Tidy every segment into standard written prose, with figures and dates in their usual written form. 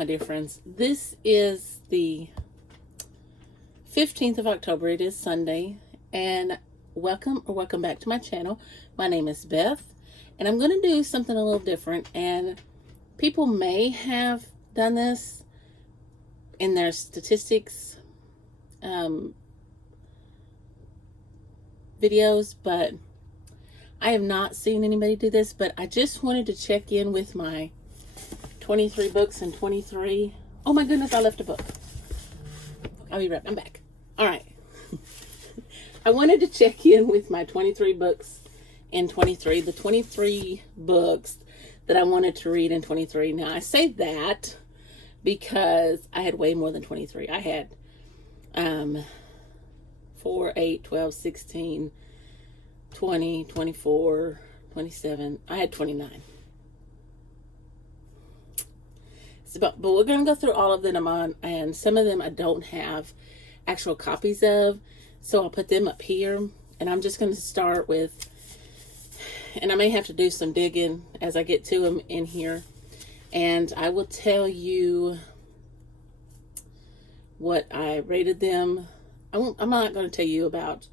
my dear friends. This is the 15th of October. It is Sunday, and welcome back to my channel. My name is Beth, and I'm going to do something a little different, and people may have done this in their statistics videos, but I have not seen anybody do this. But I just wanted to check in with my 23 books and 23. Oh my goodness, I left a book. I'll be right. I'm back. All right. I wanted to check in with my 23 books in 23. The 23 books that I wanted to read in 23. Now I say that because I had way more than 23. I had 4, 8, 12, 16, 20, 24, 27. I had 29. But we're going to go through all of them on, and some of them I don't have actual copies of, so I'll put them up here. And I'm just going to start with, and I may have to do some digging as I get to them in here, and I will tell you what I rated them. I'm not going to tell you about,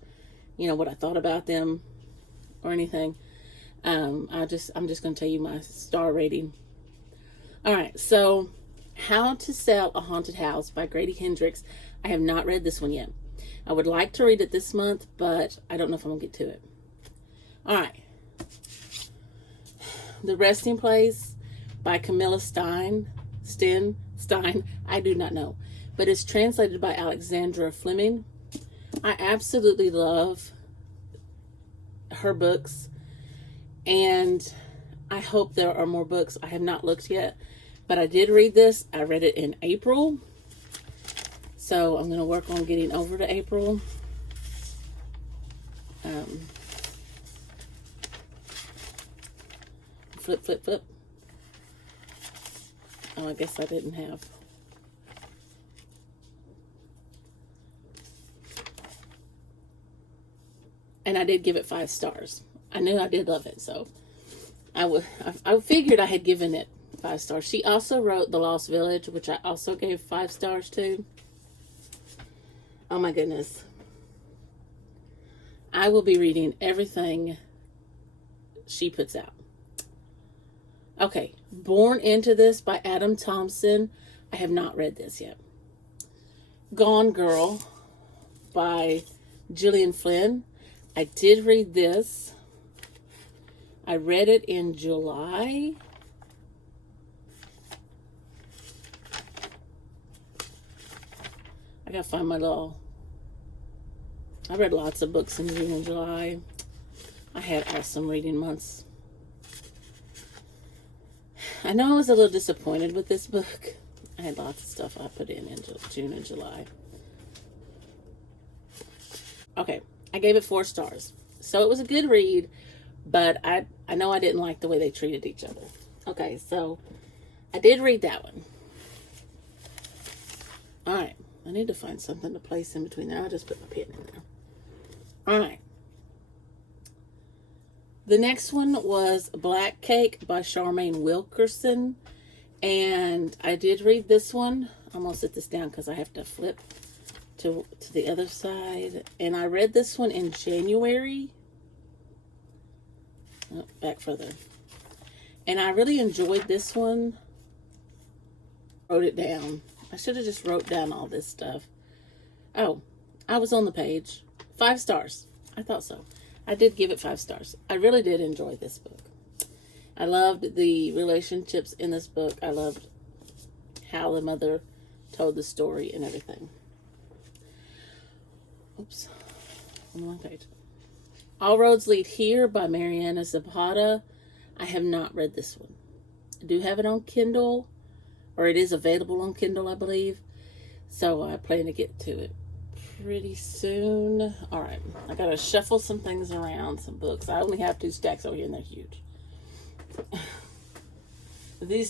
what I thought about them or anything. I'm just going to tell you my star rating. All right, so How to Sell a Haunted House by Grady Hendrix. I have not read this one yet. I would like to read it this month, but I don't know if I'm going to get to it. All right. The Resting Place by Camilla Stein. I do not know. But it's translated by Alexandra Fleming. I absolutely love her books. And I hope there are more books. I have not looked yet. But I did read this. I read it in April. So I'm going to work on getting over to April. Flip. Oh, I guess I didn't have. And I did give it 5 stars. I knew I did love it, so I figured I had given it 5 stars. She also wrote The Lost Village, which I also gave 5 stars to. Oh my goodness. I will be reading everything she puts out. Okay, Born Into This by Adam Thompson. I have not read this yet. Gone Girl by Gillian Flynn. I did read this. I read it in July. I gotta find my little... I read lots of books in June and July. I had awesome reading months. I know I was a little disappointed with this book. I had lots of stuff I put in June and July. Okay, I gave it 4 stars. So it was a good read, but I know I didn't like the way they treated each other. Okay, so I did read that one. All right, I need to find something to place in between there. I'll just put my pen in there. All right. The next one was Black Cake by Charmaine Wilkerson. And I did read this one. I'm going to sit this down because I have to flip to the other side. And I read this one in January. Oh, back further. And I really enjoyed this one. Wrote it down. I should have just wrote down all this stuff. Oh, I was on the page. 5 stars. I thought so. I did give it 5 stars. I really did enjoy this book. I loved the relationships in this book. I loved how the mother told the story and everything. Oops. On the wrong page. All Roads Lead Here by Mariana Zapata. I have not read this one. I do have it on Kindle, or it is available on Kindle, I believe. So I plan to get to it pretty soon. All right, I gotta shuffle some things around, some books. I only have 2 stacks over here, and they're huge.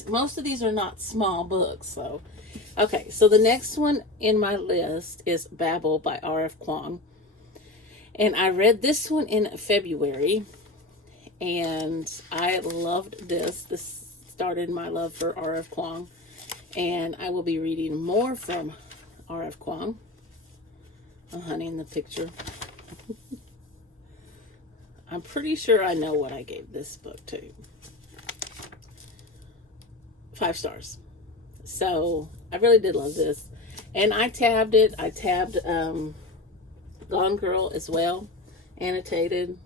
Most of these are not small books, so okay. So the next one in my list is Babel by R.F. Kuang, and I read this one in February, and I loved this. This started my love for R.F. Kuang, And I will be reading more from R.F. Kuang. Oh, honey, in the picture. I'm pretty sure I know what I gave this book to. 5 stars. So I really did love this. And I tabbed it. I tabbed Gone Girl as well. Annotated.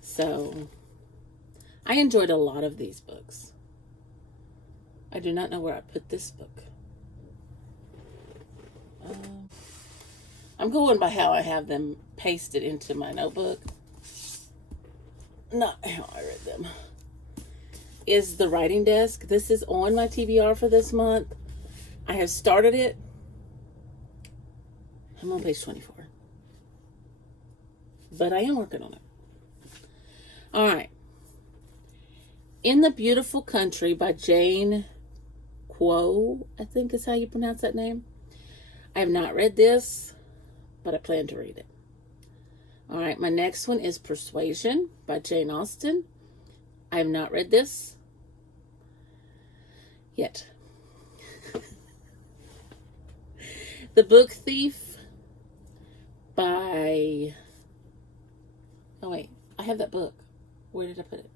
So I enjoyed a lot of these books. I do not know where I put this book. I'm going by how I have them pasted into my notebook. Not how I read them. Is The Writing Desk. This is on my TBR for this month. I have started it. I'm on page 24. But I am working on it. All right. In the Beautiful Country by Jane Kuo, I think is how you pronounce that name. I have not read this, but I plan to read it. All right, my next one is Persuasion by Jane Austen. I have not read this yet. The Book Thief by... Oh, wait. I have that book. Where did I put it?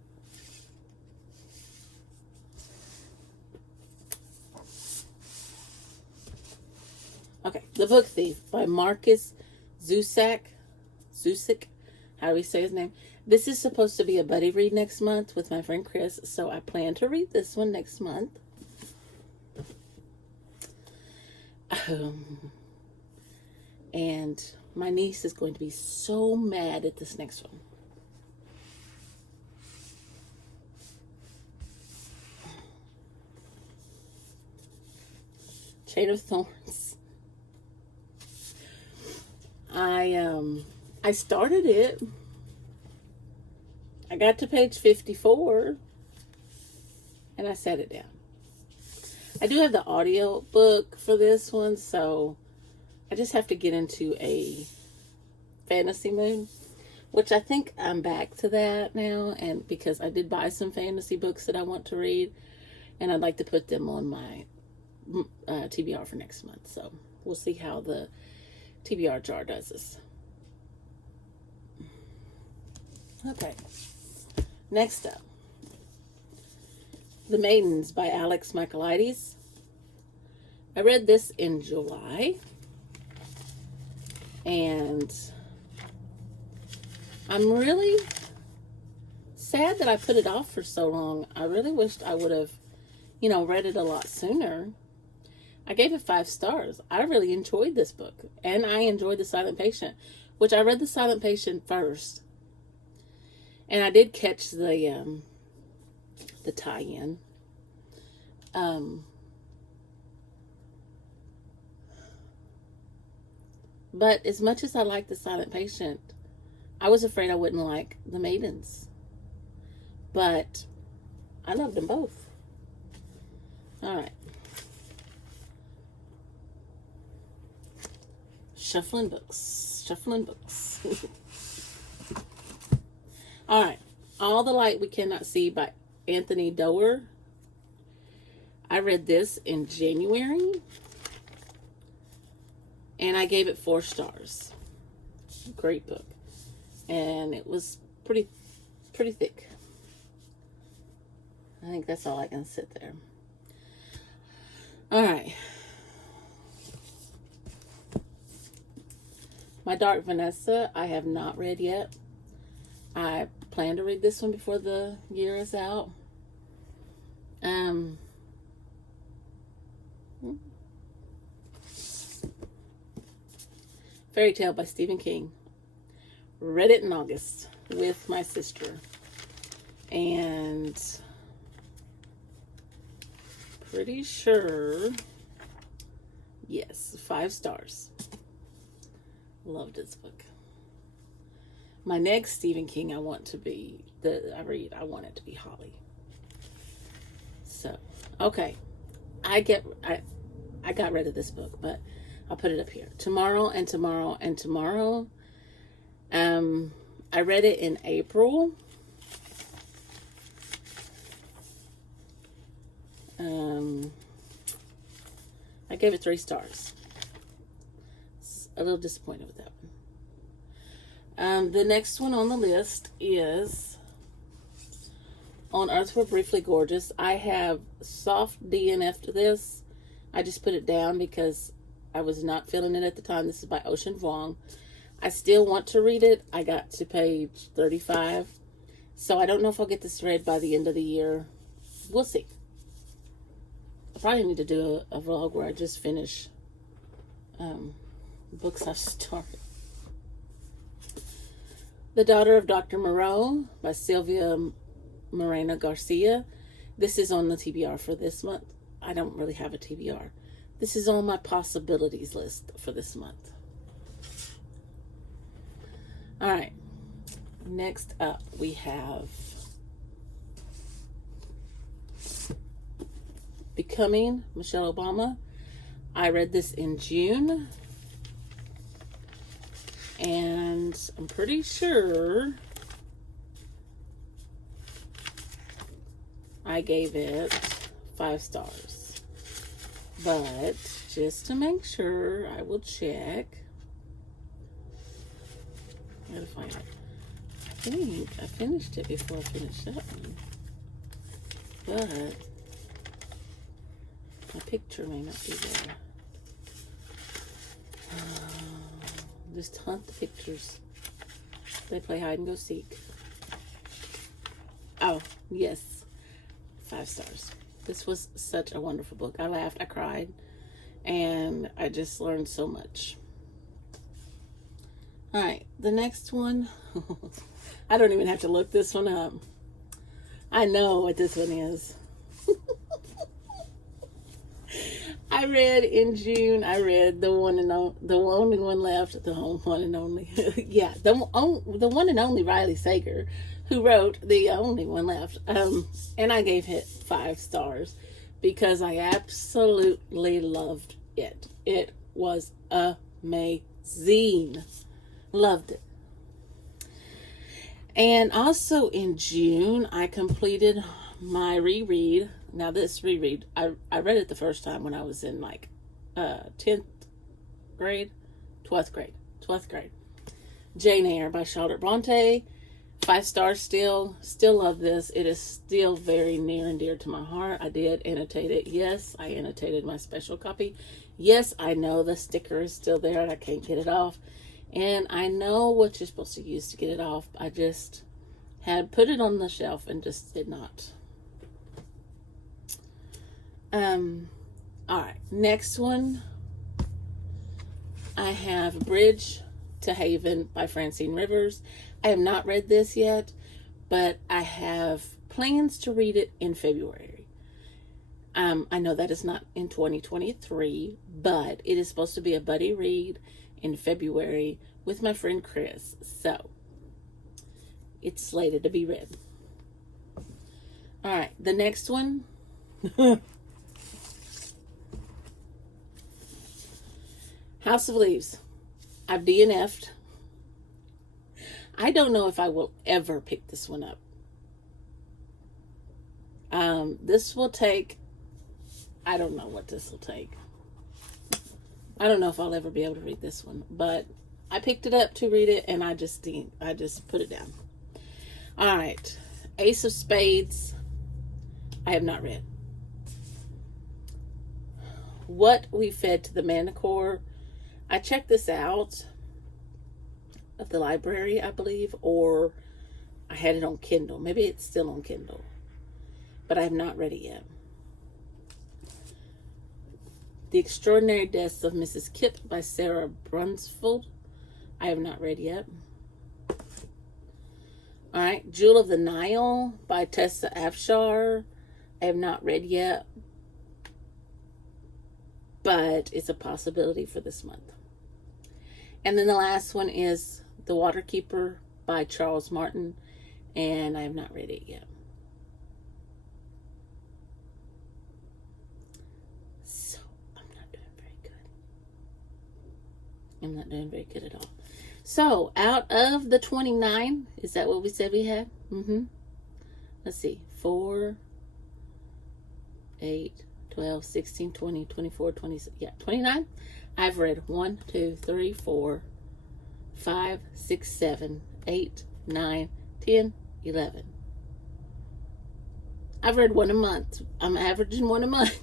Okay. The Book Thief by Marcus Zusak. How do we say his name? This is supposed to be a buddy read next month with my friend Chris, so I plan to read this one next month. And my niece is going to be so mad at this next one. Chain of Thorns. I started it. I got to page 54 and I set it down. I do have the audio book for this one, so I just have to get into a fantasy mood, which I think I'm back to that now, and because I did buy some fantasy books that I want to read, and I'd like to put them on my TBR for next month. So we'll see how the TBR jar does this. Okay. Next up, The Maidens by Alex Michaelides. I read this in July, and I'm really sad that I put it off for so long. I really wished I would have, read it a lot sooner. I gave it 5 stars. I really enjoyed this book, and I enjoyed The Silent Patient, which I read The Silent Patient first. And I did catch the tie-in. But as much as I liked The Silent Patient, I was afraid I wouldn't like The Maidens. But I loved them both. All right. Shuffling books. All right. All the Light We Cannot See by Anthony Doerr. I read this in January, and I gave it 4 stars. Great book. And it was pretty thick. I think that's all I can sit there. All right. My Dark Vanessa, I have not read yet. I plan to read this one before the year is out. Fairy Tale by Stephen King. Read it in August with my sister. And pretty sure, yes, 5 stars. Loved this book. My next Stephen King I want it to be Holly. So, okay. I got rid of this book, but I'll put it up here. Tomorrow and Tomorrow and Tomorrow. I read it in April. I gave it 3 stars. A little disappointed with that one. The next one on the list is On Earth We're Briefly Gorgeous. I have soft DNF'd this. I just put it down because I was not feeling it at the time. This is by Ocean Vuong. I still want to read it. I got to page 35. So I don't know if I'll get this read by the end of the year. We'll see. I probably need to do a vlog where I just finish books I've started. The Daughter of Dr. Moreau by Sylvia Morena Garcia. This is on the TBR for this month. I don't really have a TBR. This is on my possibilities list for this month. All right. Next up, we have Becoming Michelle Obama. I read this in June. And I'm pretty sure I gave it 5 stars. But just to make sure, I will check. I gotta find it. I think I finished it before I finished that one. But my picture may not be there. Just hunt the pictures. They play hide and go seek. Oh, yes. 5 stars. This was such a wonderful book. I laughed, I cried, and I just learned so much. All right, the next one. I don't even have to look this one up. I know what this one is. I read in June, I read the only one left, the one and only, yeah, the one and only Riley Sager, who wrote The Only One Left, and I gave it 5 stars because I absolutely loved it. It was amazing. Loved it. And also in June, I completed my reread. Now this reread, I read it the first time when I was in like 10th grade, 12th grade. Jane Eyre by Charlotte Bronte. 5 stars still love this. It is still very near and dear to my heart. I did annotate it. Yes, I annotated my special copy. Yes, I know the sticker is still there and I can't get it off. And I know what you're supposed to use to get it off. I just had put it on the shelf and just did not. All right, next one. I have Bridge to Haven by Francine Rivers. I have not read this yet, but I have plans to read it in February. I know that is not in 2023, but it is supposed to be a buddy read in February with my friend Chris. So it's slated to be read. All right, the next one. House of Leaves. I've DNF'd. I don't know if I will ever pick this one up. This will take, I don't know what this will take. I don't know if I'll ever be able to read this one, but I picked it up to read it and I just put it down. All right. Ace of Spades. I have not read. What We Fed to the Manticore. I checked this out at the library, I believe, or I had it on Kindle. Maybe it's still on Kindle, but I have not read it yet. The Extraordinary Deaths of Mrs. Kipp by Sarah Brunsfeld. I have not read yet. All right, Jewel of the Nile by Tessa Afshar. I have not read yet, but it's a possibility for this month. And then the last one is The Waterkeeper by Charles Martin, and I have not read it yet. So, I'm not doing very good. I'm not doing very good at all. So, out of the 29, is that what we said we had? Let's see. 4, 8, 12, 16, 20, 24, 26, yeah, 29. I've read 1, 2, 3, 4, 5, 6, 7, 8, 9, 10, 11. I've read one a month. I'm averaging one a month.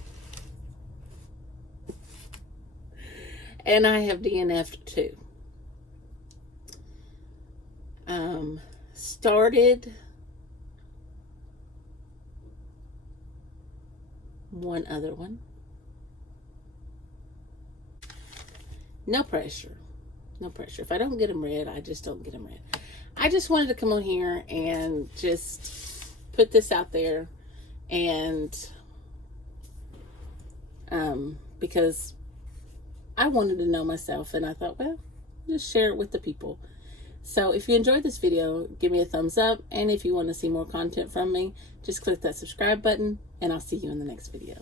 And I have DNF'd 2. Started one other one. No pressure. No pressure. If I don't get them read, I just don't get them read. I just wanted to come on here and just put this out there, and because I wanted to know myself, and I thought, well, just share it with the people. So if you enjoyed this video, give me a thumbs up, and if you want to see more content from me, just click that subscribe button, and I'll see you in the next video.